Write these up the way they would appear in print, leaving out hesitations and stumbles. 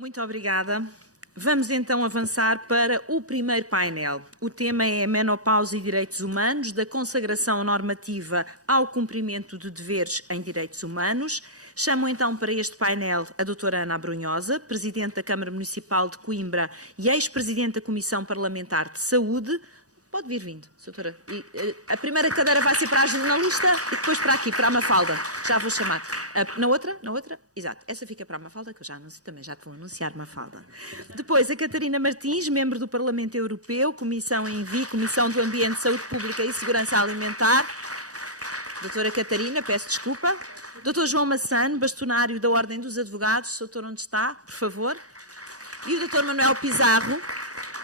Muito obrigada. Vamos então avançar para o primeiro painel. O tema é Menopausa e Direitos Humanos, da consagração normativa ao cumprimento de deveres em direitos humanos. Chamo então para este painel a doutora Ana Abrunhosa, Presidente da Câmara Municipal de Coimbra e ex-Presidente da Comissão Parlamentar de Saúde. Pode vir vindo, doutora. A primeira cadeira vai ser para a jornalista e depois para aqui, para a Mafalda. Já vou chamar. Na outra? Exato. Essa fica para a Mafalda, que eu já anuncio também, já te vou anunciar, Mafalda. Depois, a Catarina Martins, membro do Parlamento Europeu, Comissão ENVI, Comissão do Ambiente, Saúde Pública e Segurança Alimentar. Doutora Catarina, peço desculpa. Doutor João Massano, bastonário da Ordem dos Advogados. Doutor, onde está? Por favor. E o doutor Manuel Pizarro,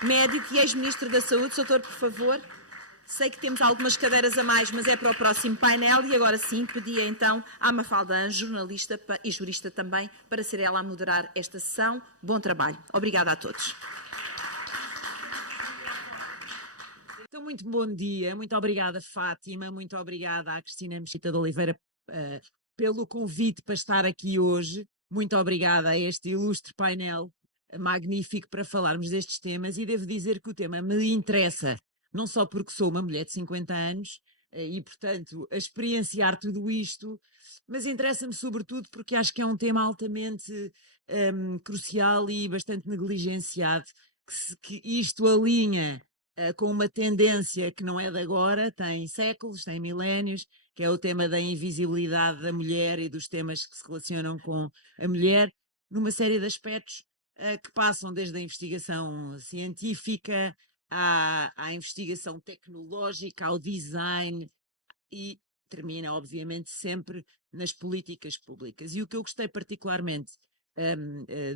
médico e ex-ministro da Saúde. Doutor, por favor. Sei que temos algumas cadeiras a mais, mas é para o próximo painel. E agora sim, pedia então à Mafalda Anjo, jornalista e jurista também, para ser ela a moderar esta sessão. Bom trabalho. Obrigada a todos. Então, muito bom dia. Muito obrigada, Fátima. Muito obrigada à Cristina Mesquita de Oliveira pelo convite para estar aqui hoje. Muito obrigada a este ilustre painel magnífico para falarmos destes temas, e devo dizer que o tema me interessa, não só porque sou uma mulher de 50 anos e, portanto, a experienciar tudo isto, mas interessa-me sobretudo porque acho que é um tema altamente crucial e bastante negligenciado, que isto alinha com uma tendência que não é de agora, tem séculos, tem milénios, que é o tema da invisibilidade da mulher e dos temas que se relacionam com a mulher, numa série de aspectos que passam desde a investigação científica à investigação tecnológica, ao design, e termina, obviamente, sempre nas políticas públicas. E o que eu gostei particularmente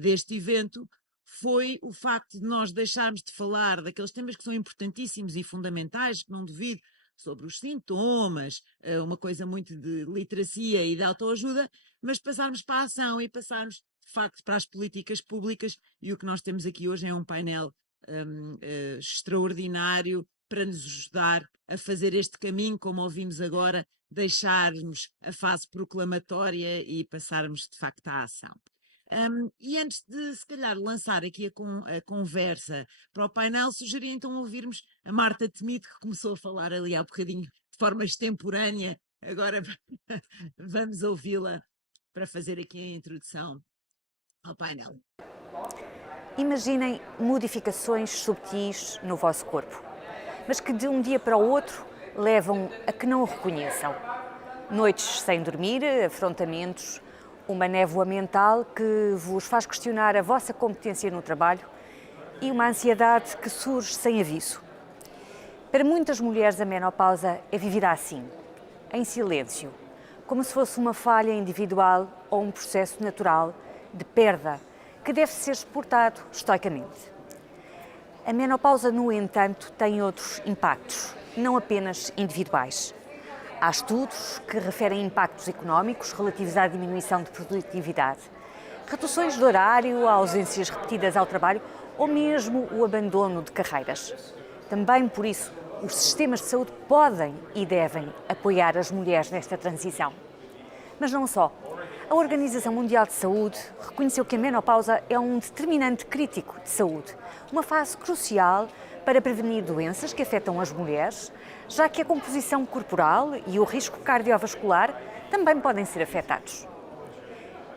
deste evento foi o facto de nós deixarmos de falar daqueles temas que são importantíssimos e fundamentais, que não duvido, sobre os sintomas, uma coisa muito de literacia e de autoajuda, mas passarmos para a ação e passarmos, de facto, para as políticas públicas, e o que nós temos aqui hoje é um painel extraordinário para nos ajudar a fazer este caminho, como ouvimos agora, deixarmos a fase proclamatória e passarmos, de facto, à ação. E antes de, se calhar, lançar aqui a conversa para o painel, sugeria então ouvirmos a Marta Temido, que começou a falar ali há bocadinho de forma extemporânea. Agora vamos ouvi-la para fazer aqui a introdução ao painel. Imaginem modificações subtis no vosso corpo, mas que de um dia para o outro levam a que não o reconheçam. Noites sem dormir, afrontamentos, uma névoa mental que vos faz questionar a vossa competência no trabalho e uma ansiedade que surge sem aviso. Para muitas mulheres, a menopausa é vivida assim, em silêncio, como se fosse uma falha individual ou um processo natural de perda que deve ser suportado estoicamente. A menopausa, no entanto, tem outros impactos, não apenas individuais. Há estudos que referem impactos económicos relativos à diminuição de produtividade, reduções de horário, ausências repetidas ao trabalho ou mesmo o abandono de carreiras. Também por isso, os sistemas de saúde podem e devem apoiar as mulheres nesta transição. Mas não só. A Organização Mundial de Saúde reconheceu que a menopausa é um determinante crítico de saúde, uma fase crucial para prevenir doenças que afetam as mulheres, já que a composição corporal e o risco cardiovascular também podem ser afetados.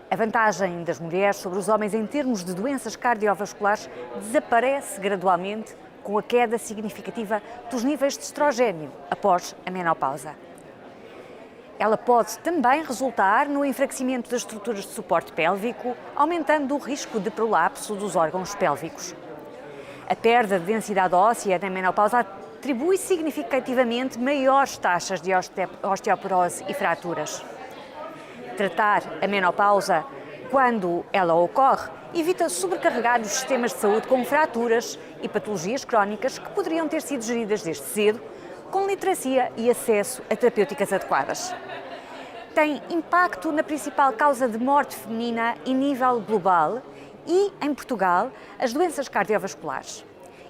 A vantagem das mulheres sobre os homens em termos de doenças cardiovasculares desaparece gradualmente com a queda significativa dos níveis de estrogênio após a menopausa. Ela pode também resultar no enfraquecimento das estruturas de suporte pélvico, aumentando o risco de prolapso dos órgãos pélvicos. A perda de densidade óssea na menopausa atribui significativamente maiores taxas de osteoporose e fraturas. Tratar a menopausa quando ela ocorre evita sobrecarregar os sistemas de saúde com fraturas e patologias crónicas que poderiam ter sido geridas desde cedo, com literacia e acesso a terapêuticas adequadas. Tem impacto na principal causa de morte feminina em nível global e, em Portugal, as doenças cardiovasculares.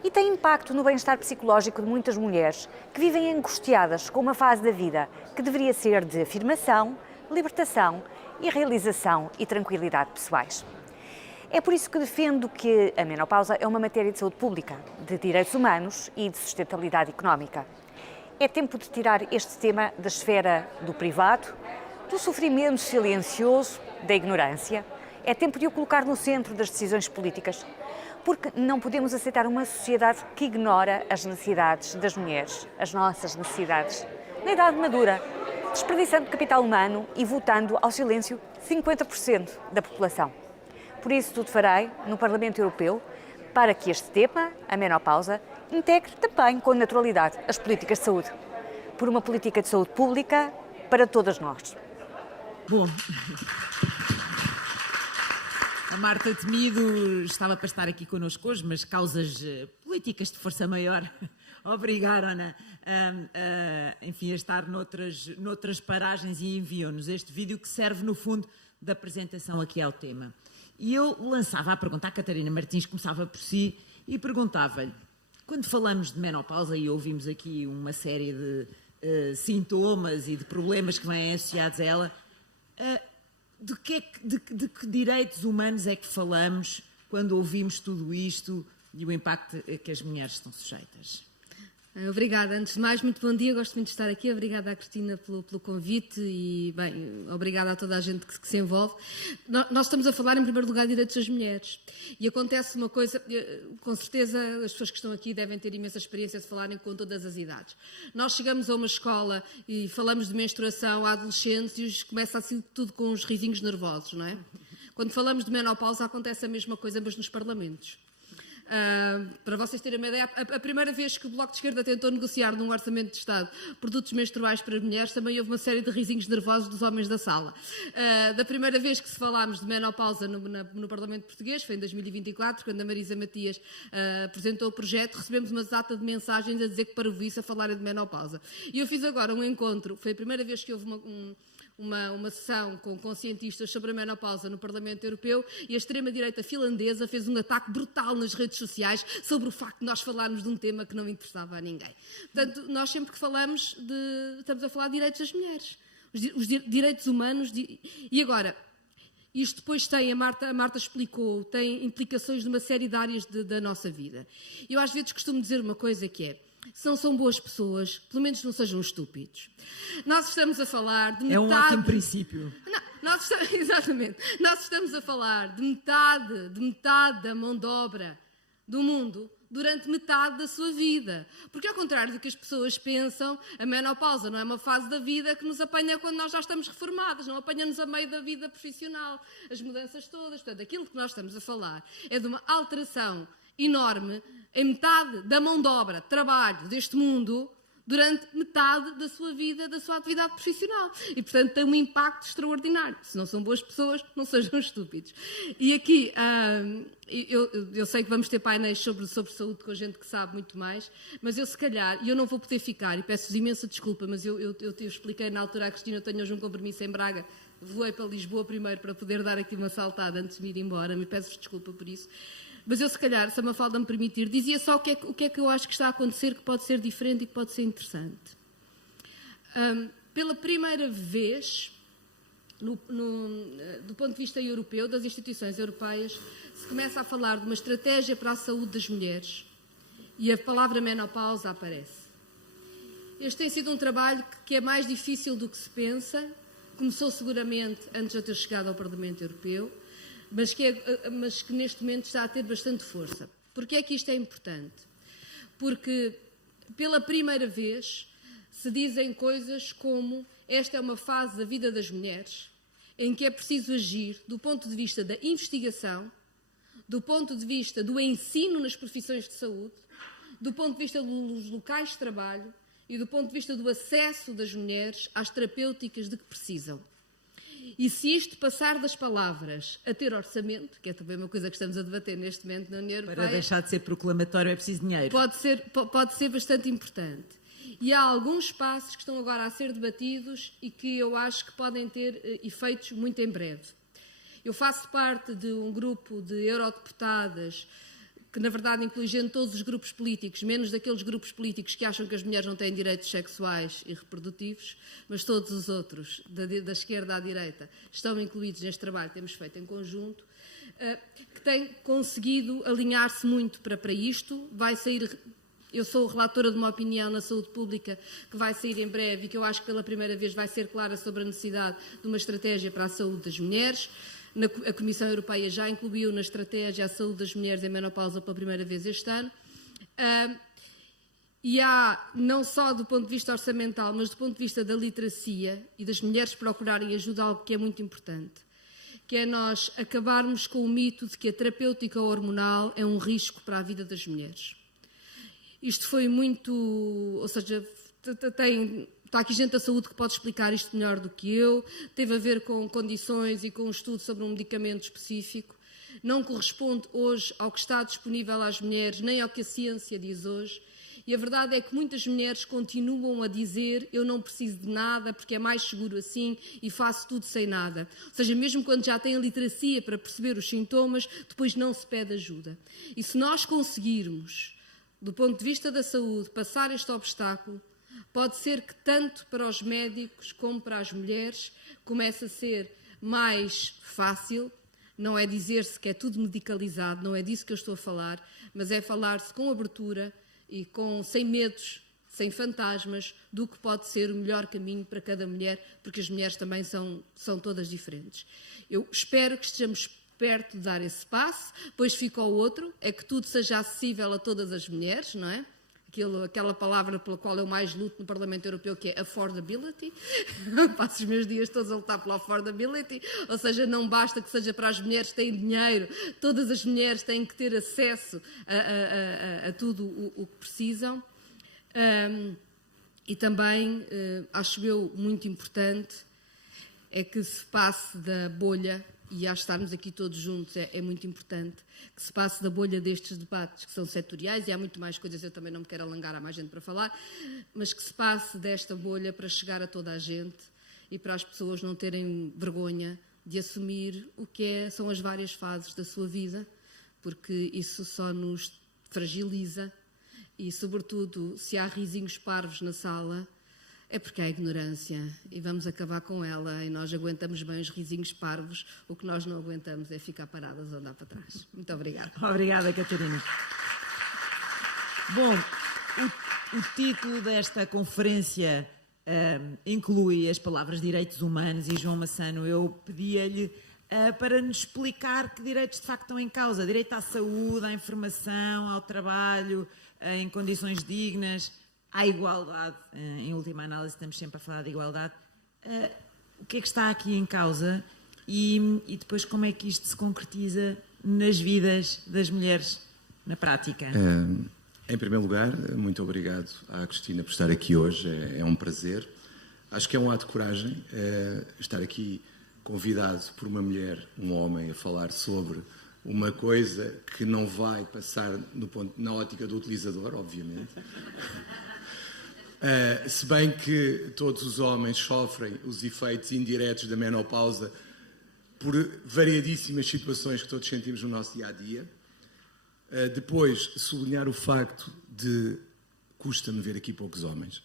E tem impacto no bem-estar psicológico de muitas mulheres que vivem angustiadas com uma fase da vida que deveria ser de afirmação, libertação e realização e tranquilidade pessoais. É por isso que defendo que a menopausa é uma matéria de saúde pública, de direitos humanos e de sustentabilidade económica. É tempo de tirar este tema da esfera do privado, do sofrimento silencioso, da ignorância. É tempo de o colocar no centro das decisões políticas, porque não podemos aceitar uma sociedade que ignora as necessidades das mulheres, as nossas necessidades, na idade madura, desperdiçando capital humano e votando ao silêncio 50% da população. Por isso, tudo farei no Parlamento Europeu para que este tema, a menopausa, integre também com naturalidade as políticas de saúde, por uma política de saúde pública para todas nós. Bom, a Marta Temido estava para estar aqui connosco hoje, mas causas políticas de força maior obrigaram-na enfim, a estar noutras paragens e enviou-nos este vídeo que serve, no fundo, da apresentação aqui ao tema. E eu lançava a pergunta à Catarina Martins, começava por si, e perguntava-lhe, quando falamos de menopausa e ouvimos aqui uma série de sintomas e de problemas que vêm associados a ela, de que direitos humanos é que falamos quando ouvimos tudo isto e o impacto a que as mulheres estão sujeitas? Obrigada. Antes de mais, muito bom dia. Gosto muito de estar aqui. Obrigada à Cristina pelo convite e, bem, obrigada a toda a gente que se envolve. Nós estamos a falar, em primeiro lugar, de direitos das mulheres. E acontece uma coisa, com certeza as pessoas que estão aqui devem ter imensa experiência de falarem com todas as idades. Nós chegamos a uma escola e falamos de menstruação a adolescentes e começa assim tudo com uns risinhos nervosos, não é? Quando falamos de menopausa acontece a mesma coisa, mas nos parlamentos. Para vocês terem uma ideia, a primeira vez que o Bloco de Esquerda tentou negociar num orçamento de Estado produtos menstruais para as mulheres, também houve uma série de risinhos nervosos dos homens da sala. Da primeira vez que falámos de menopausa no Parlamento Português, foi em 2024, quando a Marisa Matias apresentou o projeto, recebemos uma data de mensagens a dizer que parvoíce a falarem de menopausa. E eu fiz agora um encontro, foi a primeira vez que houve uma sessão com cientistas sobre a menopausa no Parlamento Europeu e a extrema-direita finlandesa fez um ataque brutal nas redes sociais sobre o facto de nós falarmos de um tema que não interessava a ninguém. Portanto, nós sempre que falamos estamos a falar de direitos das mulheres, os direitos humanos. E agora, isto depois tem, a Marta explicou, tem implicações numa série de áreas da nossa vida. Eu às vezes costumo dizer uma coisa que é: se não são boas pessoas, pelo menos não sejam estúpidos. Nós estamos a falar de metade... É um ótimo princípio. Exatamente. Nós estamos a falar de metade da mão de obra do mundo durante metade da sua vida. Porque, ao contrário do que as pessoas pensam, a menopausa não é uma fase da vida que nos apanha quando nós já estamos reformadas, não apanha-nos a meio da vida profissional, as mudanças todas. Portanto, aquilo que nós estamos a falar é de uma alteração enorme em metade da mão de obra, de trabalho deste mundo, durante metade da sua vida, da sua atividade profissional. E, portanto, tem um impacto extraordinário. Se não são boas pessoas, não sejam estúpidos. E aqui, eu sei que vamos ter painéis sobre saúde com gente que sabe muito mais, mas eu, se calhar, e eu não vou poder ficar, e peço-vos imensa desculpa, mas eu expliquei na altura à Cristina, eu tenho hoje um compromisso em Braga, voei para Lisboa primeiro para poder dar aqui uma saltada antes de me ir embora, me peço desculpa por isso. Mas eu, se calhar, se a Mafalda me permitir, dizia só o que é que eu acho que está a acontecer, que pode ser diferente e que pode ser interessante. Pela primeira vez, do ponto de vista europeu, das instituições europeias, se começa a falar de uma estratégia para a saúde das mulheres e a palavra menopausa aparece. Este tem sido um trabalho que é mais difícil do que se pensa, começou seguramente antes de eu ter chegado ao Parlamento Europeu, mas que neste momento está a ter bastante força. Porquê é que isto é importante? Porque, pela primeira vez, se dizem coisas como: esta é uma fase da vida das mulheres em que é preciso agir do ponto de vista da investigação, do ponto de vista do ensino nas profissões de saúde, do ponto de vista dos locais de trabalho e do ponto de vista do acesso das mulheres às terapêuticas de que precisam. E se isto passar das palavras a ter orçamento, que é também uma coisa que estamos a debater neste momento na União Europeia... Para deixar de ser proclamatório é preciso dinheiro. Pode ser bastante importante. E há alguns passos que estão agora a ser debatidos e que eu acho que podem ter efeitos muito em breve. Eu faço parte de um grupo de eurodeputadas que, na verdade, inclui gente de todos os grupos políticos, menos daqueles grupos políticos que acham que as mulheres não têm direitos sexuais e reprodutivos, mas todos os outros, da esquerda à direita, estão incluídos neste trabalho que temos feito em conjunto, que tem conseguido alinhar-se muito para isto. Vai sair, eu sou relatora de uma opinião na saúde pública que vai sair em breve e que eu acho que pela primeira vez vai ser clara sobre a necessidade de uma estratégia para a saúde das mulheres. A Comissão Europeia já incluiu na estratégia a saúde das mulheres em menopausa pela primeira vez este ano. E há, não só do ponto de vista orçamental, mas do ponto de vista da literacia e das mulheres procurarem ajuda, algo que é muito importante, que é nós acabarmos com o mito de que a terapêutica hormonal é um risco para a vida das mulheres. Isto foi muito, ou seja, está aqui gente da saúde que pode explicar isto melhor do que eu, teve a ver com condições e com um estudo sobre um medicamento específico, não corresponde hoje ao que está disponível às mulheres, nem ao que a ciência diz hoje. E a verdade é que muitas mulheres continuam a dizer eu não preciso de nada porque é mais seguro assim e faço tudo sem nada. Ou seja, mesmo quando já têm literacia para perceber os sintomas, depois não se pede ajuda. E se nós conseguirmos, do ponto de vista da saúde, passar este obstáculo, pode ser que tanto para os médicos como para as mulheres comece a ser mais fácil. Não é dizer-se que é tudo medicalizado, não é disso que eu estou a falar, mas é falar-se com abertura e sem medos, sem fantasmas, do que pode ser o melhor caminho para cada mulher, porque as mulheres também são todas diferentes. Eu espero que estejamos perto de dar esse passo, depois fica o outro, é que tudo seja acessível a todas as mulheres, não é? Aquela palavra pela qual eu mais luto no Parlamento Europeu, que é affordability. Passo os meus dias todos a lutar pela affordability, ou seja, não basta que seja para as mulheres que têm dinheiro, todas as mulheres têm que ter acesso a tudo o que precisam. E também, acho eu muito importante, é que se passe da bolha, e acho que estarmos aqui todos juntos é muito importante, que se passe da bolha destes debates, que são setoriais, e há muito mais coisas, eu também não me quero alongar, há mais gente para falar, mas que se passe desta bolha para chegar a toda a gente e para as pessoas não terem vergonha de assumir o que são as várias fases da sua vida, porque isso só nos fragiliza e, sobretudo, se há risinhos parvos na sala, é porque há ignorância e vamos acabar com ela e nós aguentamos bem os risinhos parvos, o que nós não aguentamos é ficar paradas ou andar para trás. Muito obrigada. Obrigada, Catarina. Bom, o título desta conferência inclui as palavras direitos humanos e João Massano, eu pedia-lhe para nos explicar que direitos de facto estão em causa. Direito à saúde, à informação, ao trabalho, em condições dignas, à igualdade. Em última análise estamos sempre a falar de igualdade. O que é que está aqui em causa e depois como é que isto se concretiza nas vidas das mulheres na prática? Em primeiro lugar, muito obrigado à Cristina por estar aqui hoje, é um prazer. Acho que é um ato de coragem estar aqui convidado por uma mulher, um homem, a falar sobre uma coisa que não vai passar na ótica do utilizador, obviamente. Se bem que todos os homens sofrem os efeitos indiretos da menopausa por variadíssimas situações que todos sentimos no nosso dia-a-dia. Depois, sublinhar o facto de custa-me ver aqui poucos homens.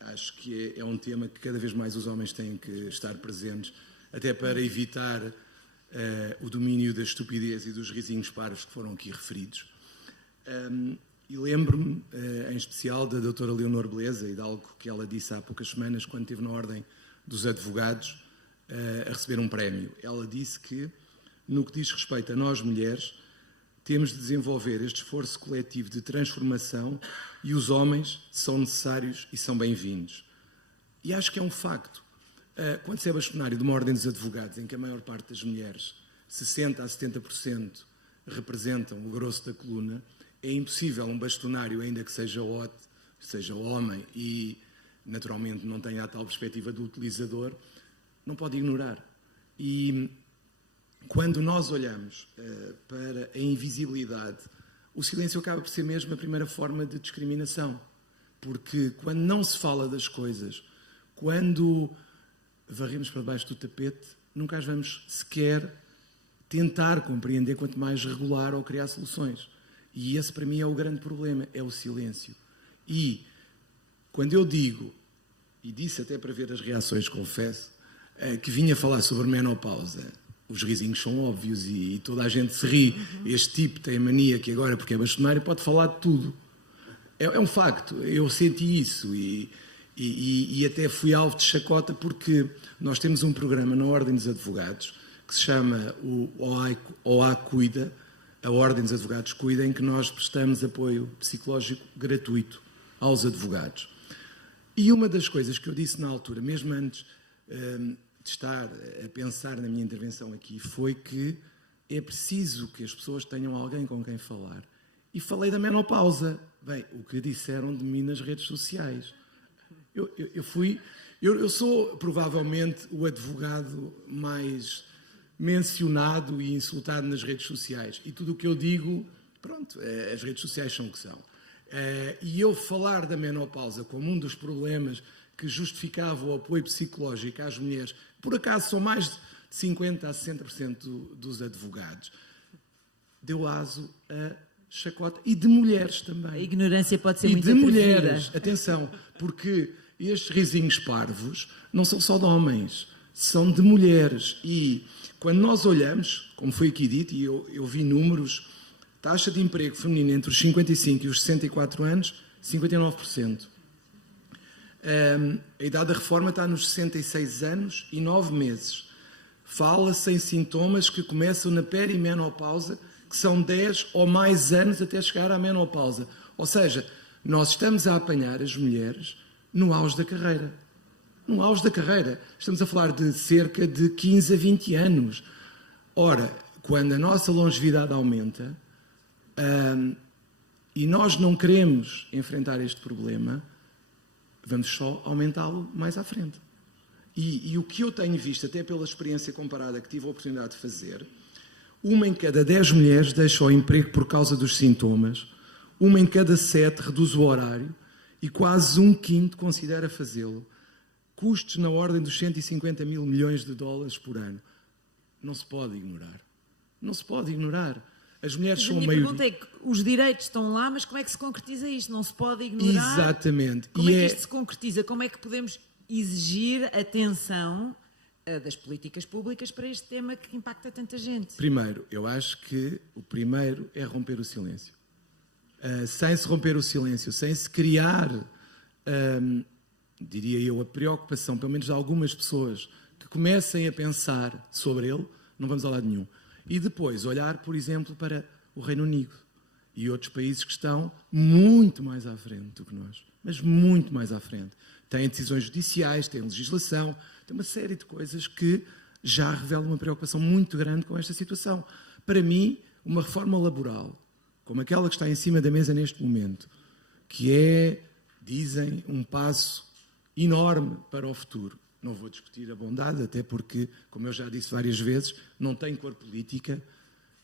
Acho que é um tema que cada vez mais os homens têm que estar presentes, até para evitar o domínio da estupidez e dos risinhos parvos que foram aqui referidos. E lembro-me, em especial, da doutora Leonor Beleza e de algo que ela disse há poucas semanas, quando esteve na Ordem dos Advogados a receber um prémio. Ela disse que, no que diz respeito a nós, mulheres, temos de desenvolver este esforço coletivo de transformação e os homens são necessários e são bem-vindos. E acho que é um facto. Quando se é bastonário de uma Ordem dos Advogados, em que a maior parte das mulheres, 60% a 70%, representam o grosso da coluna, é impossível um bastonário, ainda que seja homem e, naturalmente, não tenha a tal perspectiva do utilizador, não pode ignorar. E quando nós olhamos para a invisibilidade, o silêncio acaba por ser mesmo a primeira forma de discriminação. Porque quando não se fala das coisas, quando varremos para debaixo do tapete, nunca as vamos sequer tentar compreender, quanto mais regular ou criar soluções. E esse, para mim, é o grande problema, é o silêncio. E, quando eu digo, e disse até para ver as reações, confesso, que vinha falar sobre menopausa, os risinhos são óbvios e toda a gente se ri. Este tipo tem a mania que agora, porque é bastonário, pode falar de tudo. É um facto, eu senti isso e até fui alvo de chacota porque nós temos um programa na Ordem dos Advogados que se chama o OA Cuida, a Ordem dos Advogados Cuida, em que nós prestamos apoio psicológico gratuito aos advogados. E uma das coisas que eu disse na altura, mesmo antes de estar a pensar na minha intervenção aqui, foi que é preciso que as pessoas tenham alguém com quem falar. E falei da menopausa. Bem, o que disseram de mim nas redes sociais. Eu sou provavelmente o advogado mais mencionado e insultado nas redes sociais. E tudo o que eu digo, pronto, as redes sociais são o que são. E eu falar da menopausa como um dos problemas que justificava o apoio psicológico às mulheres, por acaso são mais de 50% a 60% dos advogados, deu aso a chacota, e de mulheres também. A ignorância pode ser e muito de atrevida. mulheres, atenção, porque estes risinhos parvos não são só de homens, são de mulheres. E quando nós olhamos, como foi aqui dito, e eu vi números, taxa de emprego feminino entre os 55 e os 64 anos, 59%. A idade da reforma está nos 66 anos e 9 meses. Fala-se em sintomas que começam na perimenopausa, que são 10 ou mais anos até chegar à menopausa. Ou seja, nós estamos a apanhar as mulheres no auge da carreira. No auge da carreira. Estamos a falar de cerca de 15 a 20 anos. Ora, quando a nossa longevidade aumenta e nós não queremos enfrentar este problema, vamos só aumentá-lo mais à frente. E o que eu tenho visto, até pela experiência comparada que tive a oportunidade de fazer, 1 em cada 10 mulheres deixa o emprego por causa dos sintomas, 1 em cada 7 reduz o horário e quase 1/5 considera fazê-lo. Custos na ordem dos 150 mil milhões de dólares por ano. Não se pode ignorar. Não se pode ignorar. As mulheres são a maioria. A minha pergunta é que os direitos estão lá, mas como é que se concretiza isto? Não se pode ignorar? Exatamente. Como é que isto se concretiza? Como é que podemos exigir atenção das políticas públicas para este tema que impacta tanta gente? Primeiro, eu acho que o primeiro é romper o silêncio. Sem se romper o silêncio, sem se criar, diria eu, a preocupação, pelo menos de algumas pessoas, que comecem a pensar sobre ele, não vamos a lado nenhum. E depois olhar, por exemplo, para o Reino Unido e outros países que estão muito mais à frente do que nós, mas muito mais à frente. Têm decisões judiciais, têm legislação, tem uma série de coisas que já revelam uma preocupação muito grande com esta situação. Para mim, uma reforma laboral, como aquela que está em cima da mesa neste momento, que é, dizem, um passo enorme para o futuro. Não vou discutir a bondade, até porque, como eu já disse várias vezes, não tem cor política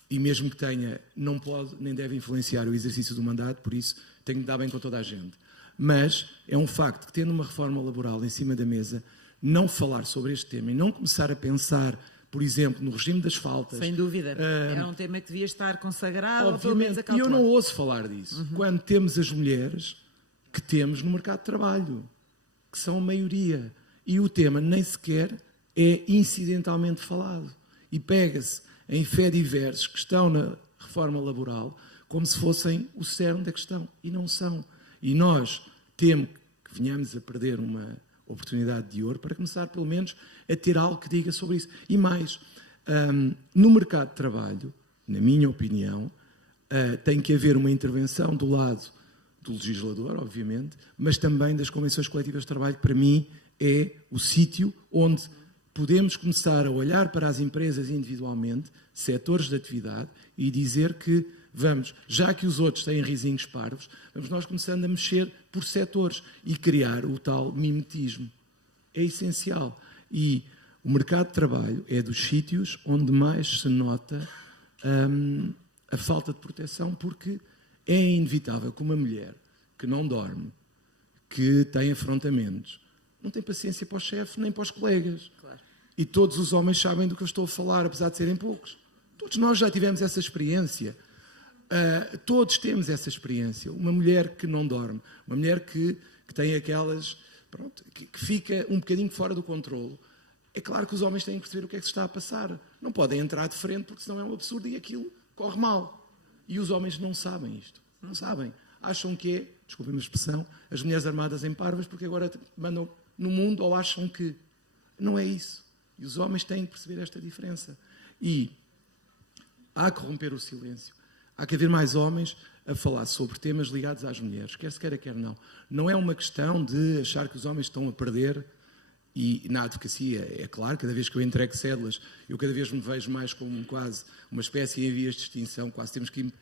e mesmo que tenha, não pode nem deve influenciar o exercício do mandato, por isso tenho de dar bem com toda a gente. Mas é um facto que, tendo uma reforma laboral em cima da mesa, não falar sobre este tema e não começar a pensar, por exemplo, no regime das faltas... Sem dúvida. É um tema que devia estar consagrado, ou pelo menos Obviamente, e acautelado. eu não ouço falar disso. Quando temos as mulheres que temos no mercado de trabalho, que são a maioria, e o tema nem sequer é incidentalmente falado. E pega-se em fediversos que estão na reforma laboral como se fossem o cerne da questão, e não são. E nós temos que venhamos a perder uma oportunidade de ouro para começar, pelo menos, a ter algo que diga sobre isso. E mais, no mercado de trabalho, na minha opinião, tem que haver uma intervenção do lado do legislador, obviamente, mas também das convenções coletivas de trabalho, que para mim é o sítio onde podemos começar a olhar para as empresas individualmente, setores de atividade, e dizer que vamos, já que os outros têm risinhos parvos, vamos nós começando a mexer por setores e criar o tal mimetismo. É essencial. E o mercado de trabalho é dos sítios onde mais se nota a falta de proteção, porque é inevitável que uma mulher que não dorme, que tem afrontamentos, não tem paciência para o chefe nem para os colegas. Claro. E todos os homens sabem do que eu estou a falar, apesar de serem poucos. Todos nós já tivemos essa experiência. Todos temos essa experiência. Uma mulher que não dorme, uma mulher que tem aquelas... Pronto, que fica um bocadinho fora do controle. é claro que os homens têm que perceber o que é que se está a passar. Não podem entrar de frente porque senão é um absurdo e aquilo corre mal. E os homens não sabem isto. Não sabem. Acham que é, desculpem-me a expressão, as mulheres armadas em parvas porque agora mandam no mundo ou acham que não é isso. E os homens têm que perceber esta diferença. E há que romper o silêncio. Há que haver mais homens a falar sobre temas ligados às mulheres, quer se queira, quer não. Não é uma questão de achar que os homens estão a perder. E na advocacia, é claro, cada vez que eu entrego cédulas, eu cada vez me vejo mais como quase uma espécie em vias de extinção, quase temos que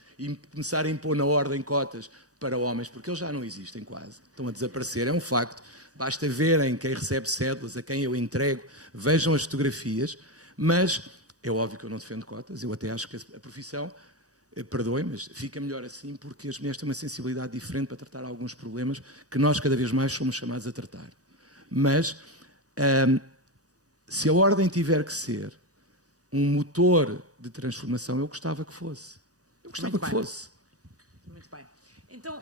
começar a impor na ordem cotas para homens, porque eles já não existem quase, estão a desaparecer, é um facto. Basta verem quem recebe cédulas, a quem eu entrego, vejam as fotografias, mas é óbvio que eu não defendo cotas, eu até acho que a profissão, perdoem, mas fica melhor assim, porque as mulheres têm uma sensibilidade diferente para tratar alguns problemas que nós cada vez mais somos chamados a tratar. Mas se a ordem tiver que ser um motor de transformação, eu gostava que fosse. Fosse. Muito bem. Então,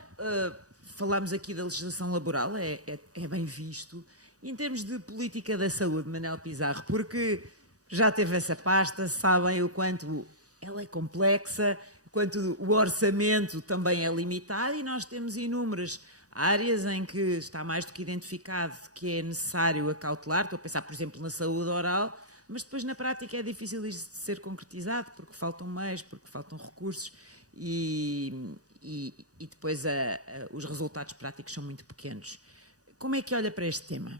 falámos aqui da legislação laboral, é bem visto. E em termos de política da saúde, Manel Pizarro, porque já teve essa pasta, sabem o quanto ela é complexa, o quanto o orçamento também é limitado e nós temos inúmeras áreas em que está mais do que identificado que é necessário acautelar. Estou a pensar, por exemplo, na saúde oral, mas depois na prática é difícil de ser concretizado porque faltam meios, porque faltam recursos e depois os resultados práticos são muito pequenos. Como é que olha para este tema?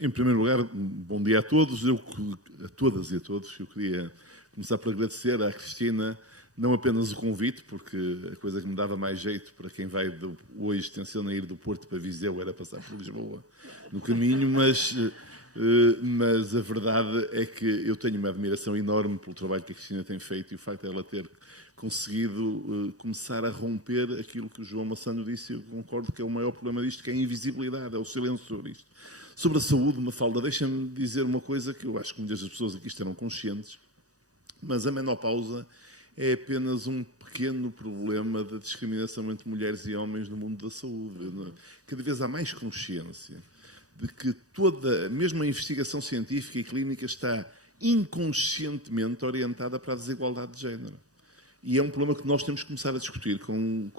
Em primeiro lugar, bom dia a todos, a todas e a todos. Eu queria começar por agradecer à Cristina não apenas o convite, porque a coisa que me dava mais jeito para quem vai hoje tenciona ir do Porto para Viseu era passar por Lisboa no caminho, mas a verdade é que eu tenho uma admiração enorme pelo trabalho que a Cristina tem feito e o facto de ela ter conseguido começar a romper aquilo que o João Massano disse. Eu concordo que é o maior problema disto, que é a invisibilidade, é o silêncio sobre isto. Sobre a saúde, Mafalda, deixa-me dizer uma coisa que eu acho que muitas das pessoas aqui estarão conscientes, mas a menopausa é apenas um pequeno problema da discriminação entre mulheres e homens no mundo da saúde. Cada vez há mais consciência de que mesmo a investigação científica e clínica está inconscientemente orientada para a desigualdade de género. E é um problema que nós temos que começar a discutir com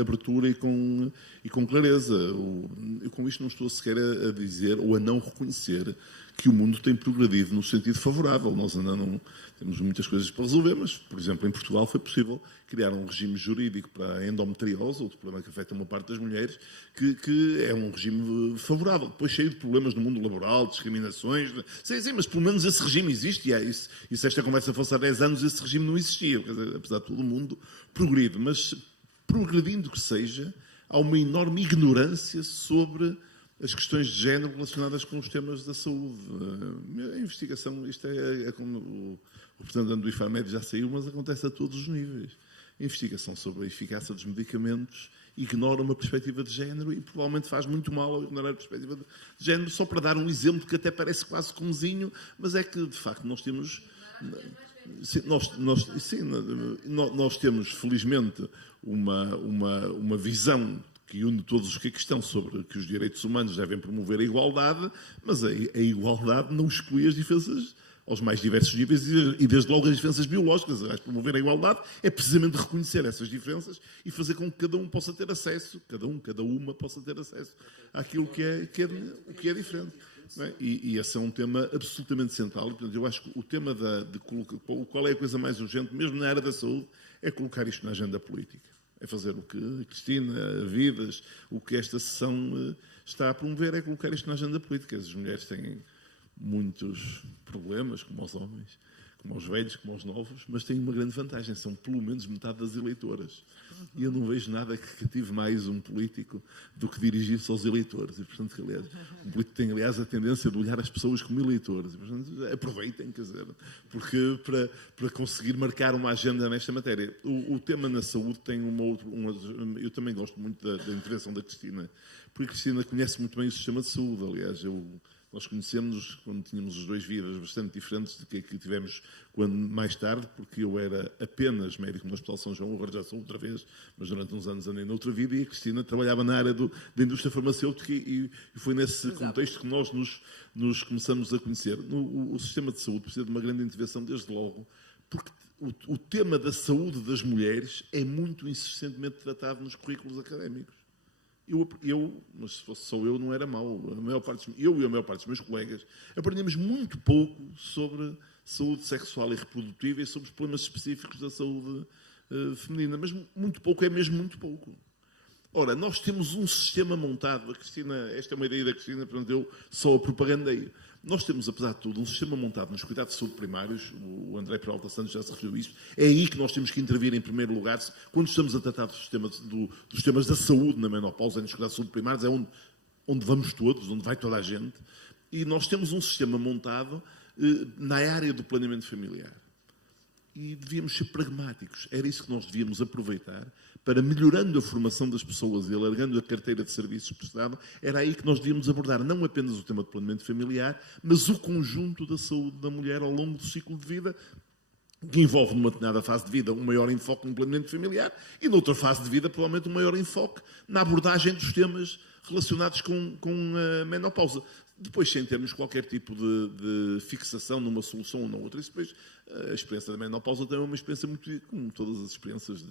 abertura e com clareza. Eu com isto não estou sequer a dizer ou a não reconhecer que o mundo tem progredido no sentido favorável. Nós ainda não temos muitas coisas para resolver, mas, por exemplo, em Portugal foi possível criar um regime jurídico para a endometriose, outro problema que afeta uma parte das mulheres, que é um regime favorável. Depois cheio de problemas no mundo laboral, discriminações. Sim, mas pelo menos esse regime existe. E se esta conversa fosse há 10 anos, esse regime não existia. Quer dizer, apesar de todo o mundo progride. Mas, progredindo que seja, há uma enorme ignorância sobre as questões de género relacionadas com os temas da saúde. A investigação, isto é como o representante do IFAMED já saiu, mas acontece a todos os níveis. A investigação sobre a eficácia dos medicamentos ignora uma perspectiva de género e provavelmente faz muito mal ao ignorar a perspectiva de género, só para dar um exemplo que até parece quase comezinho, mas é que, de facto, nós temos... Nós temos, felizmente, uma visão que une todos os que aqui estão sobre que os direitos humanos devem promover a igualdade, mas a igualdade não exclui as diferenças aos mais diversos níveis e desde logo as diferenças biológicas. Aliás, promover a igualdade é precisamente reconhecer essas diferenças e fazer com que cada um possa ter acesso, cada uma possa ter acesso àquilo que é diferente. E esse é um tema absolutamente central. Portanto, eu acho que o tema qual é a coisa mais urgente, mesmo na área da saúde, é colocar isto na agenda política. É fazer o que a Cristina, a Vidas, o que esta sessão está a promover, é colocar isto na agenda política. As mulheres têm muitos problemas, como os homens, como os velhos, como os novos, mas têm uma grande vantagem, são pelo menos metade das eleitoras. E eu não vejo nada que cative mais um político do que dirigir-se aos eleitores. E, portanto, aliás, um político tem, aliás, a tendência de olhar as pessoas como eleitores. E, portanto, aproveitem, quer dizer, porque para conseguir marcar uma agenda nesta matéria. O tema na saúde tem eu também gosto muito da intervenção da Cristina, porque a Cristina conhece muito bem o sistema de saúde. Aliás, eu Nós conhecemos quando tínhamos as 2 vidas bastante diferentes do que tivemos quando mais tarde, porque eu era apenas médico no Hospital São João, agora já sou outra vez, mas durante uns anos andei noutra vida, e a Cristina trabalhava na área da indústria farmacêutica, e foi nesse contexto que nós nos começamos a conhecer. O sistema de saúde precisa de uma grande intervenção desde logo, porque o tema da saúde das mulheres é muito insistentemente tratado nos currículos académicos. Mas se fosse só eu, não era mau. Eu e a maior parte dos meus colegas aprendemos muito pouco sobre saúde sexual e reprodutiva e sobre os problemas específicos da saúde feminina. Mas muito pouco é mesmo muito pouco. Ora, nós temos um sistema montado. Esta é uma ideia da Cristina, portanto eu só a propagandeio. Nós temos, apesar de tudo, um sistema montado nos cuidados de saúde primários. O André Peralta Santos já se referiu a isso. É aí que nós temos que intervir em primeiro lugar. Quando estamos a tratar dos temas da saúde na menopausa, nos cuidados de saúde primários, é onde vamos todos, onde vai toda a gente. E nós temos um sistema montado na área do planeamento familiar. E devíamos ser pragmáticos. Era isso que nós devíamos aproveitar para, melhorando a formação das pessoas e alargando a carteira de serviços prestados, era aí que nós devíamos abordar não apenas o tema do planeamento familiar, mas o conjunto da saúde da mulher ao longo do ciclo de vida, que envolve numa determinada fase de vida um maior enfoque no planeamento familiar e noutra fase de vida provavelmente um maior enfoque na abordagem dos temas relacionados com a menopausa. Depois, sem termos qualquer tipo de fixação numa solução ou na outra. Isso depois, a experiência da menopausa tem uma experiência muito, como todas as experiências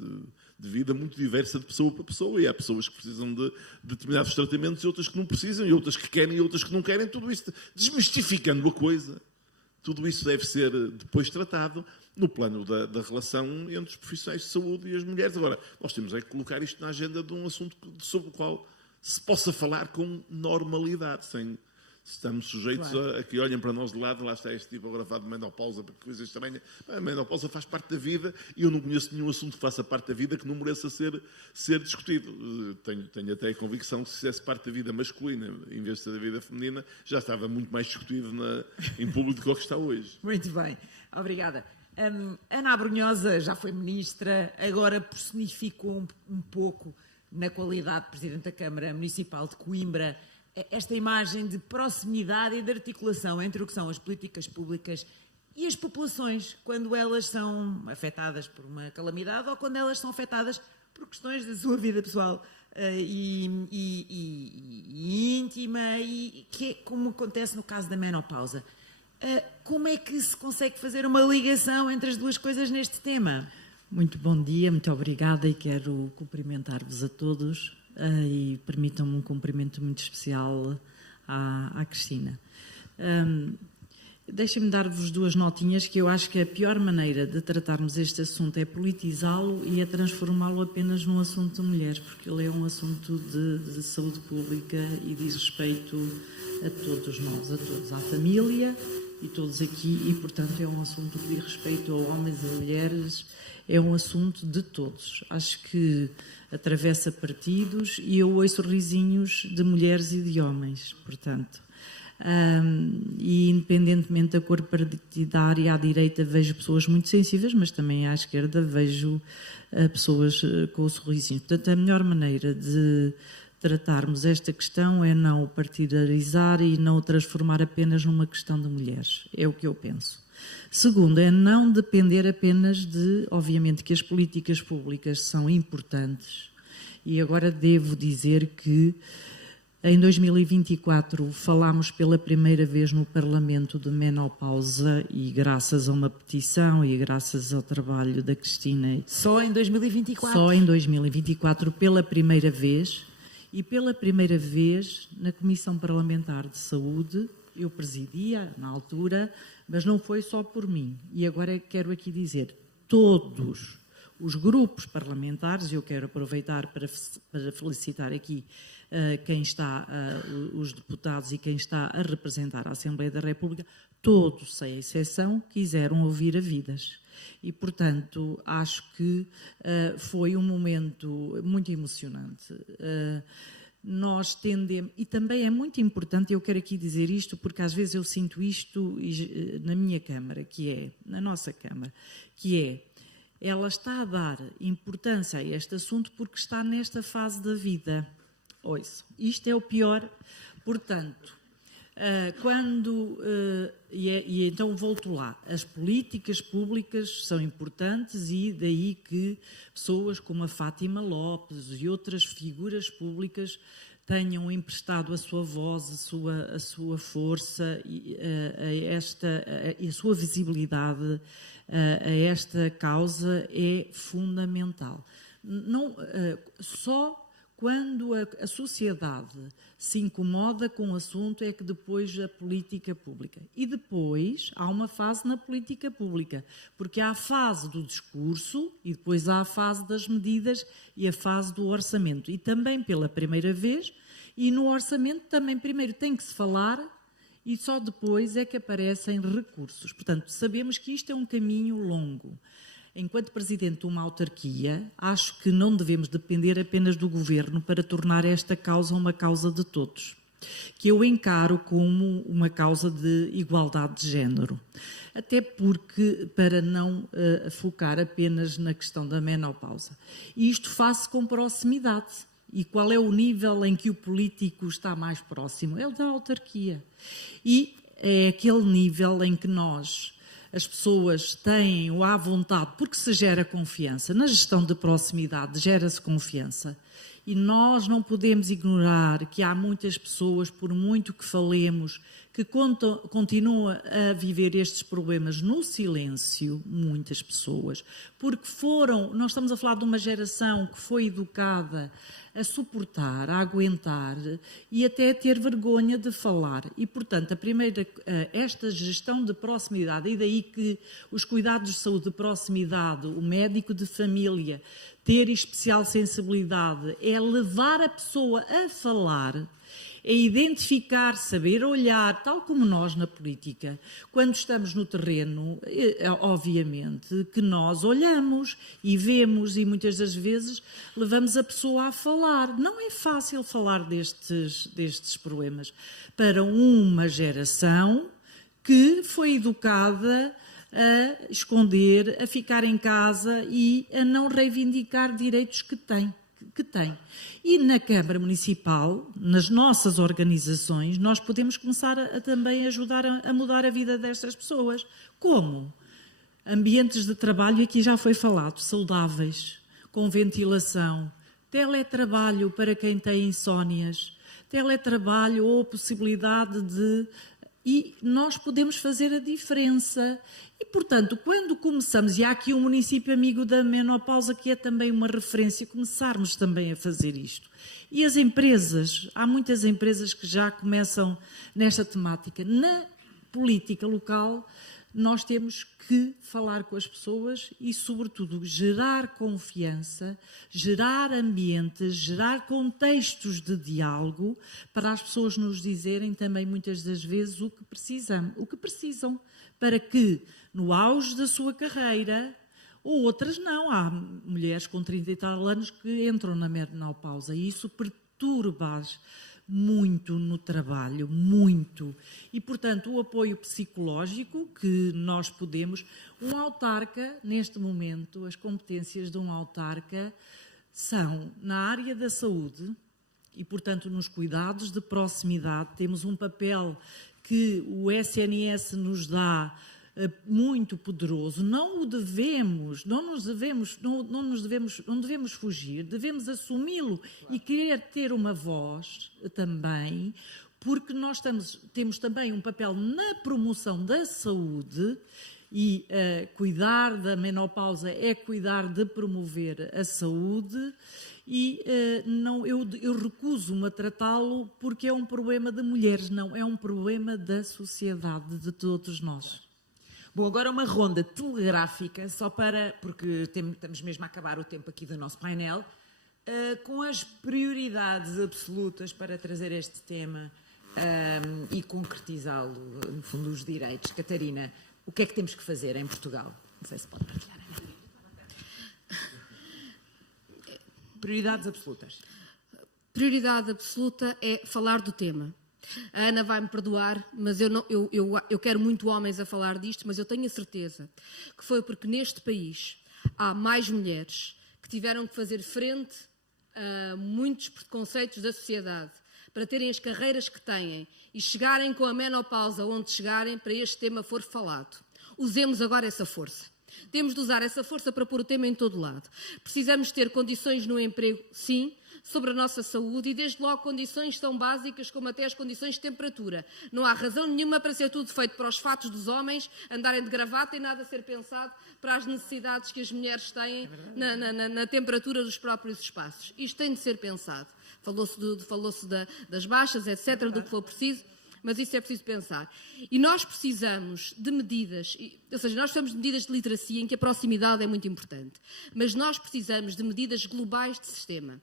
de vida, muito diversa de pessoa para pessoa. E há pessoas que precisam de determinados tratamentos e outras que não precisam, e outras que querem e outras que não querem. Tudo isso, desmistificando a coisa, tudo isso deve ser depois tratado no plano da relação entre os profissionais de saúde e as mulheres. Agora, nós temos é que colocar isto na agenda de um assunto sobre o qual se possa falar com normalidade, sem estamos sujeitos a que olhem para nós de lado. Lá está este tipo agravado de menopausa, porque coisa estranha. A menopausa faz parte da vida e eu não conheço nenhum assunto que faça parte da vida que não mereça ser discutido. Tenho até a convicção que se fizesse parte da vida masculina em vez de ser da vida feminina, já estava muito mais discutido em público do que está hoje. Muito bem, obrigada. Ana Abrunhosa já foi ministra, agora personificou um pouco, na qualidade de Presidente da Câmara Municipal de Coimbra, esta imagem de proximidade e de articulação entre o que são as políticas públicas e as populações, quando elas são afetadas por uma calamidade ou quando elas são afetadas por questões da sua vida pessoal e íntima, e que é como acontece no caso da menopausa. Como é que se consegue fazer uma ligação entre as duas coisas neste tema? Muito bom dia, muito obrigada, e quero cumprimentar-vos a todos. E permitam-me um cumprimento muito especial à Cristina. Deixem-me dar-vos 2 notinhas, que eu acho que a pior maneira de tratarmos este assunto é politizá-lo e é transformá-lo apenas num assunto de mulheres, porque ele é um assunto de saúde pública e diz respeito a todos nós, a todos, à família e todos aqui, e portanto é um assunto que diz respeito a homens e mulheres, é um assunto de todos. Acho que atravessa partidos e eu ouço risinhos de mulheres e de homens, portanto. E independentemente da cor partidária, à direita vejo pessoas muito sensíveis, mas também à esquerda vejo pessoas com o sorrisinho. Portanto, a melhor maneira de tratarmos esta questão é não o partidarizar e não o transformar apenas numa questão de mulheres. É o que eu penso. Segundo, é não depender apenas obviamente que as políticas públicas são importantes, e agora devo dizer que em 2024 falámos pela primeira vez no Parlamento de menopausa, e graças a uma petição e graças ao trabalho da Cristina. Só em 2024? Só em 2024, pela primeira vez, e pela primeira vez na Comissão Parlamentar de Saúde. Eu presidia na altura, mas não foi só por mim. E agora quero aqui dizer, todos os grupos parlamentares, e eu quero aproveitar para felicitar aqui quem está, os deputados e quem está a representar a Assembleia da República, todos, sem exceção, quiseram ouvir a vidas. E, portanto, acho que foi um momento muito emocionante. Nós tendemos, e também é muito importante, eu quero aqui dizer isto, porque às vezes eu sinto isto na minha Câmara, na nossa Câmara, ela está a dar importância a este assunto porque está nesta fase da vida. Ouço, isto é o pior. Portanto, E então volto lá, as políticas públicas são importantes e daí que pessoas como a Fátima Lopes e outras figuras públicas tenham emprestado a sua voz, a sua força e a sua visibilidade a esta causa é fundamental. Não, só quando a sociedade se incomoda com o assunto é que depois a política pública. E depois há uma fase na política pública, porque há a fase do discurso e depois há a fase das medidas e a fase do orçamento. E também pela primeira vez, e no orçamento também primeiro tem que se falar e só depois é que aparecem recursos. Portanto, sabemos que isto é um caminho longo. Enquanto Presidente de uma autarquia, acho que não devemos depender apenas do Governo para tornar esta causa uma causa de todos, que eu encaro como uma causa de igualdade de género. Até porque, para não focar apenas na questão da menopausa. E isto faz-se com proximidade. E qual é o nível em que o político está mais próximo? É o da autarquia. E é aquele nível em que as pessoas têm ou há vontade, porque se gera confiança. Na gestão de proximidade gera-se confiança. E nós não podemos ignorar que há muitas pessoas, por muito que falemos, que continuam a viver estes problemas no silêncio, muitas pessoas, porque nós estamos a falar de uma geração que foi educada a suportar, a aguentar e até a ter vergonha de falar. E, portanto, esta gestão de proximidade, e daí que os cuidados de saúde de proximidade, o médico de família, ter especial sensibilidade, é levar a pessoa a falar, é identificar, saber olhar, tal como nós na política. Quando estamos no terreno, obviamente que nós olhamos e vemos e muitas das vezes levamos a pessoa a falar. Não é fácil falar destes problemas para uma geração que foi educada a esconder, a ficar em casa e a não reivindicar direitos que tem. E na Câmara Municipal, nas nossas organizações, nós podemos começar a também ajudar a mudar a vida destas pessoas. Como? Ambientes de trabalho, aqui já foi falado, saudáveis, com ventilação, teletrabalho para quem tem insónias, teletrabalho ou possibilidade de... E nós podemos fazer a diferença. E, portanto, quando começamos, e há aqui um município amigo da menopausa que é também uma referência, começarmos também a fazer isto. E as empresas, há muitas empresas que já começam nesta temática. Na política local, nós temos que falar com as pessoas e, sobretudo, gerar confiança, gerar ambientes, gerar contextos de diálogo para as pessoas nos dizerem também muitas das vezes o que precisam, para que no auge da sua carreira, ou outras não, há mulheres com 30 e tal anos que entram na menopausa e isso perturba-as muito no trabalho, muito. E, portanto, o apoio psicológico que nós podemos... Um autarca, neste momento, as competências de um autarca são na área da saúde e, portanto, nos cuidados de proximidade. Temos um papel que o SNS nos dá muito poderoso, não devemos fugir, devemos assumi-lo e querer ter uma voz também, porque nós temos também um papel na promoção da saúde e cuidar da menopausa é cuidar de promover a saúde e eu recuso-me a tratá-lo porque é um problema de mulheres, não, é um problema da sociedade, de todos nós. Bom, agora uma ronda telegráfica, porque estamos mesmo a acabar o tempo aqui do nosso painel, com as prioridades absolutas para trazer este tema e concretizá-lo, no fundo, os direitos. Catarina, o que é que temos que fazer em Portugal? Não sei se pode partilhar. Prioridades absolutas. Prioridade absoluta é falar do tema. A Ana vai-me perdoar, mas eu quero muito homens a falar disto, mas eu tenho a certeza que foi porque neste país há mais mulheres que tiveram que fazer frente a muitos preconceitos da sociedade para terem as carreiras que têm e chegarem com a menopausa onde chegarem para este tema for falado. Usemos agora essa força. Temos de usar essa força para pôr o tema em todo lado. Precisamos ter condições no emprego, sim, sobre a nossa saúde e, desde logo, condições tão básicas como até as condições de temperatura. Não há razão nenhuma para ser tudo feito para os fatos dos homens andarem de gravata e nada ser pensado para as necessidades que as mulheres têm na temperatura dos próprios espaços. Isto tem de ser pensado. Falou-se das baixas, etc., do que for preciso, mas isso é preciso pensar. E nós precisamos de medidas, ou seja, nós precisamos de medidas de literacia em que a proximidade é muito importante, mas nós precisamos de medidas globais de sistema.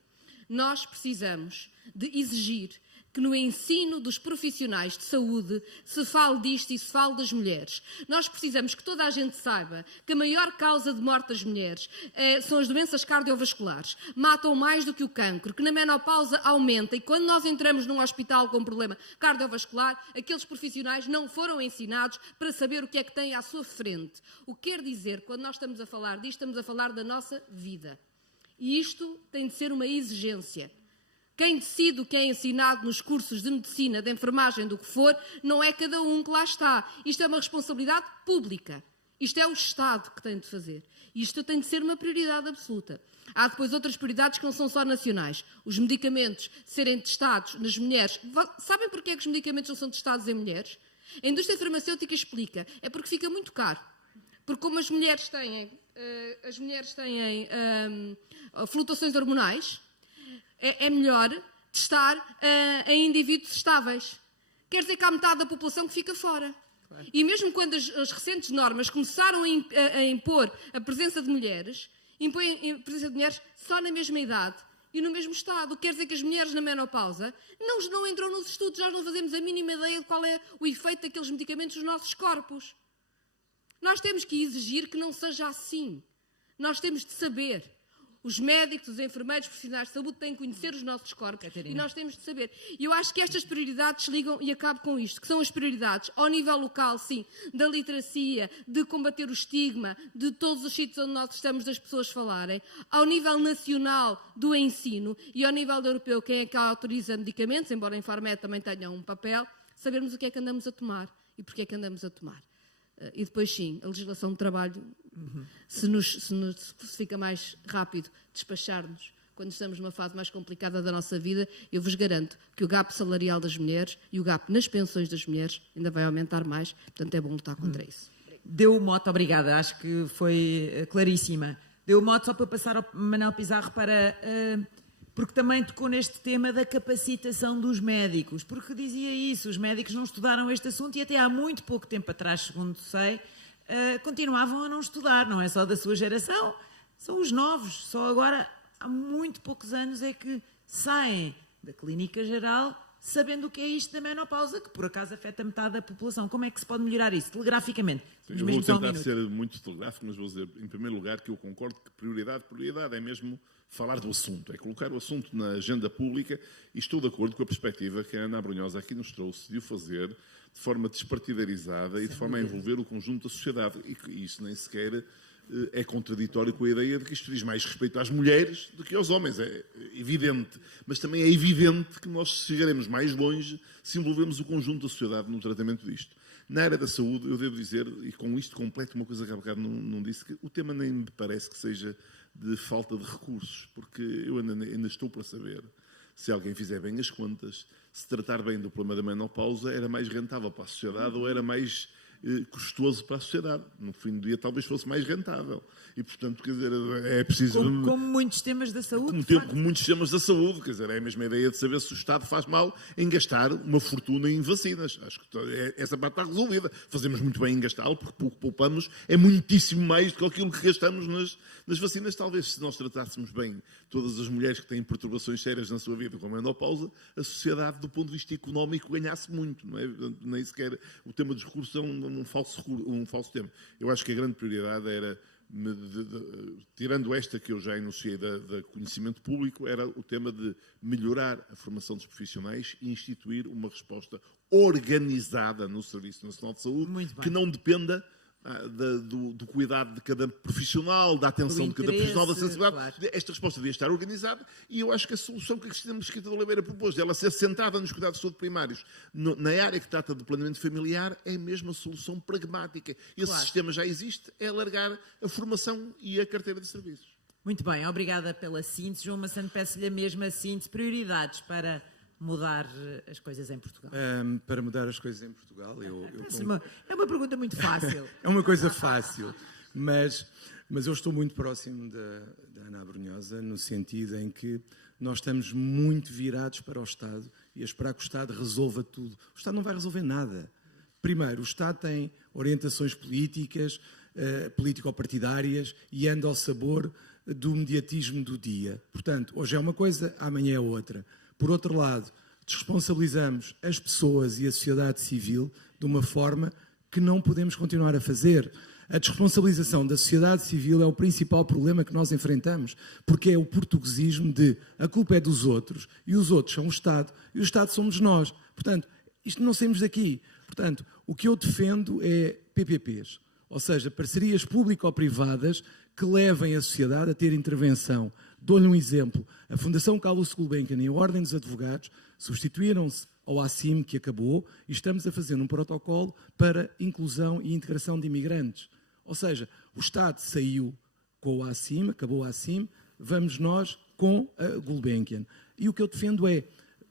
Nós precisamos de exigir que no ensino dos profissionais de saúde se fale disto e se fale das mulheres. Nós precisamos que toda a gente saiba que a maior causa de morte das mulheres são as doenças cardiovasculares. Matam mais do que o cancro, que na menopausa aumenta e quando nós entramos num hospital com um problema cardiovascular, aqueles profissionais não foram ensinados para saber o que é que têm à sua frente. O que quer dizer, quando nós estamos a falar disto, estamos a falar da nossa vida. E isto tem de ser uma exigência. Quem decide o que é ensinado nos cursos de medicina, de enfermagem, do que for, não é cada um que lá está. Isto é uma responsabilidade pública. Isto é o Estado que tem de fazer. Isto tem de ser uma prioridade absoluta. Há depois outras prioridades que não são só nacionais. Os medicamentos serem testados nas mulheres. Sabem porquê é que os medicamentos não são testados em mulheres? A indústria farmacêutica explica. É porque fica muito caro. Porque como as mulheres têm flutuações hormonais, é melhor testar em indivíduos estáveis. Quer dizer que há metade da população que fica fora. Claro. E mesmo quando as recentes normas começaram a impor a presença de mulheres, impõem a presença de mulheres só na mesma idade e no mesmo estado. Quer dizer que as mulheres na menopausa não entram nos estudos, nós não fazemos a mínima ideia de qual é o efeito daqueles medicamentos nos nossos corpos. Nós temos que exigir que não seja assim. Nós temos de saber. Os médicos, os enfermeiros, os profissionais de saúde têm que conhecer os nossos corpos. Catarina. E nós temos de saber. E eu acho que estas prioridades ligam, e acabo com isto, que são as prioridades ao nível local, sim, da literacia, de combater o estigma, de todos os sítios onde nós estamos das pessoas falarem, ao nível nacional do ensino e ao nível europeu, quem é que autoriza medicamentos, embora a Infarmed também tenha um papel, sabermos o que é que andamos a tomar e porque é que andamos a tomar. E depois, sim, a legislação de trabalho, se fica mais rápido despachar-nos quando estamos numa fase mais complicada da nossa vida, eu vos garanto que o gap salarial das mulheres e o gap nas pensões das mulheres ainda vai aumentar mais, portanto é bom lutar contra isso. Deu o mote, obrigada, acho que foi claríssima. Deu o mote só para passar ao Manuel Pizarro para... porque também tocou neste tema da capacitação dos médicos, porque dizia isso, os médicos não estudaram este assunto e até há muito pouco tempo atrás, segundo sei, continuavam a não estudar, não é só da sua geração, são os novos, só agora há muito poucos anos é que saem da clínica geral sabendo o que é isto da menopausa, que por acaso afeta metade da população. Como é que se pode melhorar isso? Telegraficamente. Sim, eu vou tentar ser muito telegráfico, mas vou dizer, em primeiro lugar, que eu concordo que prioridade é mesmo falar do assunto, é colocar o assunto na agenda pública e estou de acordo com a perspectiva que a Ana Abrunhosa aqui nos trouxe de o fazer de forma despartidarizada e de forma a envolver o conjunto da sociedade. E isso nem sequer é contraditório com a ideia de que isto diz mais respeito às mulheres do que aos homens. É evidente. Mas também é evidente que nós chegaremos mais longe se envolvermos o conjunto da sociedade no tratamento disto. Na área da saúde, eu devo dizer, e com isto completo uma coisa que há bocado não disse, que o tema nem me parece que seja de falta de recursos, porque eu ainda estou para saber se alguém fizer bem as contas, se tratar bem do problema da menopausa era mais rentável para a sociedade ou era mais custoso para a sociedade. No fim do dia talvez fosse mais rentável. E, portanto, quer dizer, é preciso... Como muitos temas da saúde. Como muitos temas da saúde, quer dizer, é a mesma ideia de saber se o Estado faz mal em gastar uma fortuna em vacinas. Acho que essa parte está resolvida. Fazemos muito bem em gastá-lo, porque o que poupamos é muitíssimo mais do que aquilo que gastamos nas vacinas. Talvez, se nós tratássemos bem todas as mulheres que têm perturbações sérias na sua vida, como a menopausa, a sociedade, do ponto de vista económico, ganhasse muito. Não é? Nem sequer o tema dos recursos é um falso tema. Eu acho que a grande prioridade era, tirando esta que eu já enunciei da conhecimento público, era o tema de melhorar a formação dos profissionais e instituir uma resposta organizada no Serviço Nacional de Saúde que não dependa do cuidado de cada profissional, da atenção de cada profissional, da sensibilidade. Claro. Esta resposta devia estar organizada e eu acho que a solução que a Cristina Mesquita de Oliveira propôs, de ela ser centrada nos cuidados de saúde primários, na área que trata de planeamento familiar, é mesmo a solução pragmática. Esse sistema já existe, é alargar a formação e a carteira de serviços. Muito bem, obrigada pela síntese. João Massano, peço-lhe a mesma síntese. Prioridades para mudar as coisas em Portugal? Para mudar as coisas em Portugal, É uma pergunta muito fácil. É uma coisa fácil, mas eu estou muito próximo da Ana Abrunhosa, no sentido em que nós estamos muito virados para o Estado e a esperar que o Estado resolva tudo. O Estado não vai resolver nada. Primeiro, o Estado tem orientações políticas, político-partidárias e anda ao sabor do mediatismo do dia. Portanto, hoje é uma coisa, amanhã é outra. Por outro lado, desresponsabilizamos as pessoas e a sociedade civil de uma forma que não podemos continuar a fazer. A desresponsabilização da sociedade civil é o principal problema que nós enfrentamos, porque é o portuguesismo de a culpa é dos outros e os outros são o Estado e o Estado somos nós. Portanto, isto não saímos daqui. Portanto, o que eu defendo é PPPs, ou seja, parcerias público-privadas que levem a sociedade a ter intervenção. Dou-lhe um exemplo. A Fundação Carlos Gulbenkian e a Ordem dos Advogados substituíram-se ao ACIM, que acabou, e estamos a fazer um protocolo para inclusão e integração de imigrantes. Ou seja, o Estado saiu com o ACIM, acabou o ACIM, vamos nós com a Gulbenkian. E o que eu defendo é,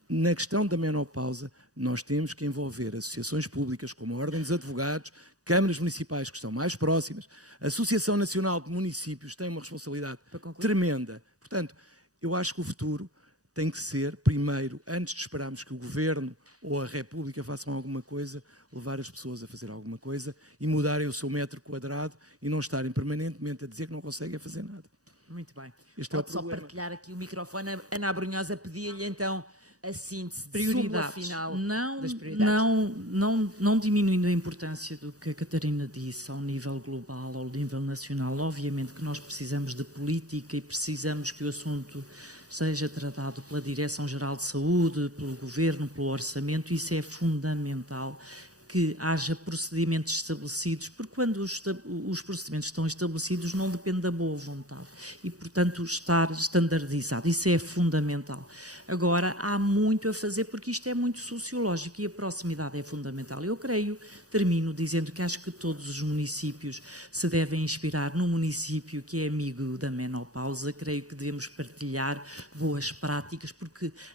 na questão da menopausa, nós temos que envolver associações públicas como a Ordem dos Advogados, câmaras municipais que estão mais próximas, a Associação Nacional de Municípios tem uma responsabilidade tremenda. Portanto, eu acho que o futuro tem que ser, primeiro, antes de esperarmos que o Governo ou a República façam alguma coisa, levar as pessoas a fazer alguma coisa e mudarem o seu metro quadrado e não estarem permanentemente a dizer que não conseguem fazer nada. Muito bem. Este Pode é o só problema. partilhar aqui o microfone. A Ana Abrunhosa pedia-lhe então a síntese, Prioridades. final Não, das prioridades. não diminuindo a importância do que a Catarina disse ao nível global, ao nível nacional. Obviamente que nós precisamos de política e precisamos que o assunto seja tratado pela Direção-Geral de Saúde, pelo Governo, pelo Orçamento. Isso é fundamental, que haja procedimentos estabelecidos, porque quando os procedimentos estão estabelecidos não depende da boa vontade e, portanto, estar estandardizado. Isso é fundamental. Agora, há muito a fazer porque isto é muito sociológico e a proximidade é fundamental. Eu creio, termino dizendo que acho que todos os municípios se devem inspirar num município que é amigo da menopausa. Creio que devemos partilhar boas práticas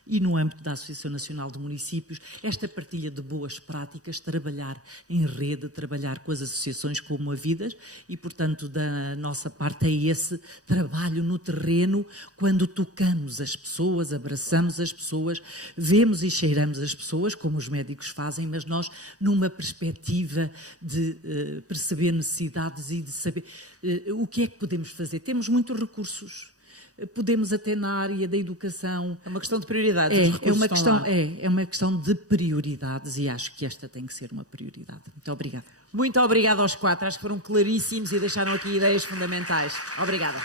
e no âmbito da Associação Nacional de Municípios, esta partilha de boas práticas, trabalhar em rede, trabalhar com as associações como a Vidas e, portanto, da nossa parte é esse trabalho no terreno, quando tocamos as pessoas, abraçamos as pessoas, vemos e cheiramos as pessoas, como os médicos fazem, mas nós numa perspectiva de perceber necessidades e de saber o que é que podemos fazer. Temos muitos recursos. Podemos até na área da educação. É uma questão de prioridades. É uma questão de prioridades e acho que esta tem que ser uma prioridade. Muito obrigada. Muito obrigada aos quatro. Acho que foram claríssimos e deixaram aqui ideias fundamentais. Obrigada.